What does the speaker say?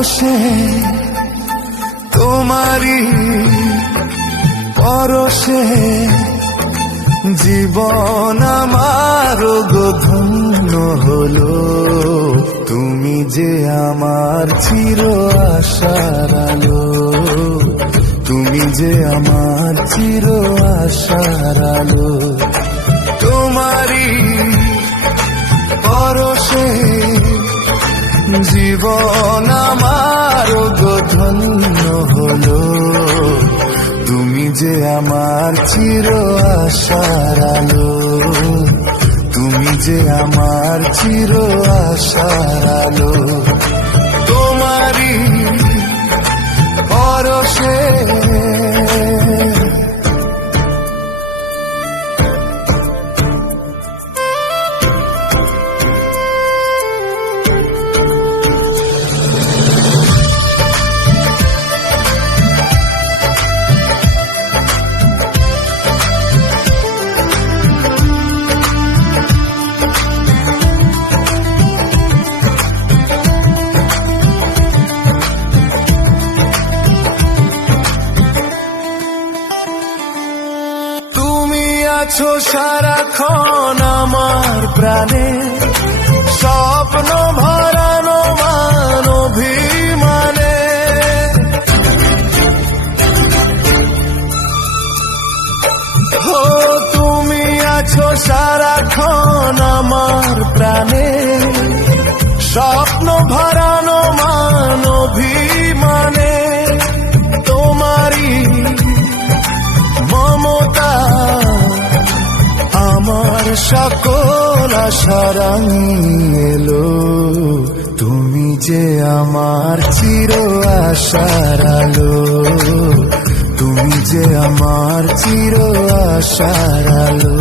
পরশে তোমারি পরশে জীবন আমার গো ধন্য হলো। তুমি যে আমার চির আশার আলো, তুমি যে আমার চির আশার আলো। তোমারি পরশে জীবন আমার গো ধন্য হলো। তুমি যে আমার চির আশার আলো, তুমি যে আমার চির আশার আলো। তোমারি পরশে আছো সারাক্ষণ আমার প্রাণে, স্বপ্ন ভরানো মান অভিমানে। ও তুমি আছো সারাক্ষণ আমার প্রাণে, স্বপ্ন ভরানো মান অভিমানে। তোমারি মমতা আমার সকল আশা রাঙিয়ে এলো। তুমি যে আমার চির আশার আলো, তুমি যে আমার চির আশার আলো।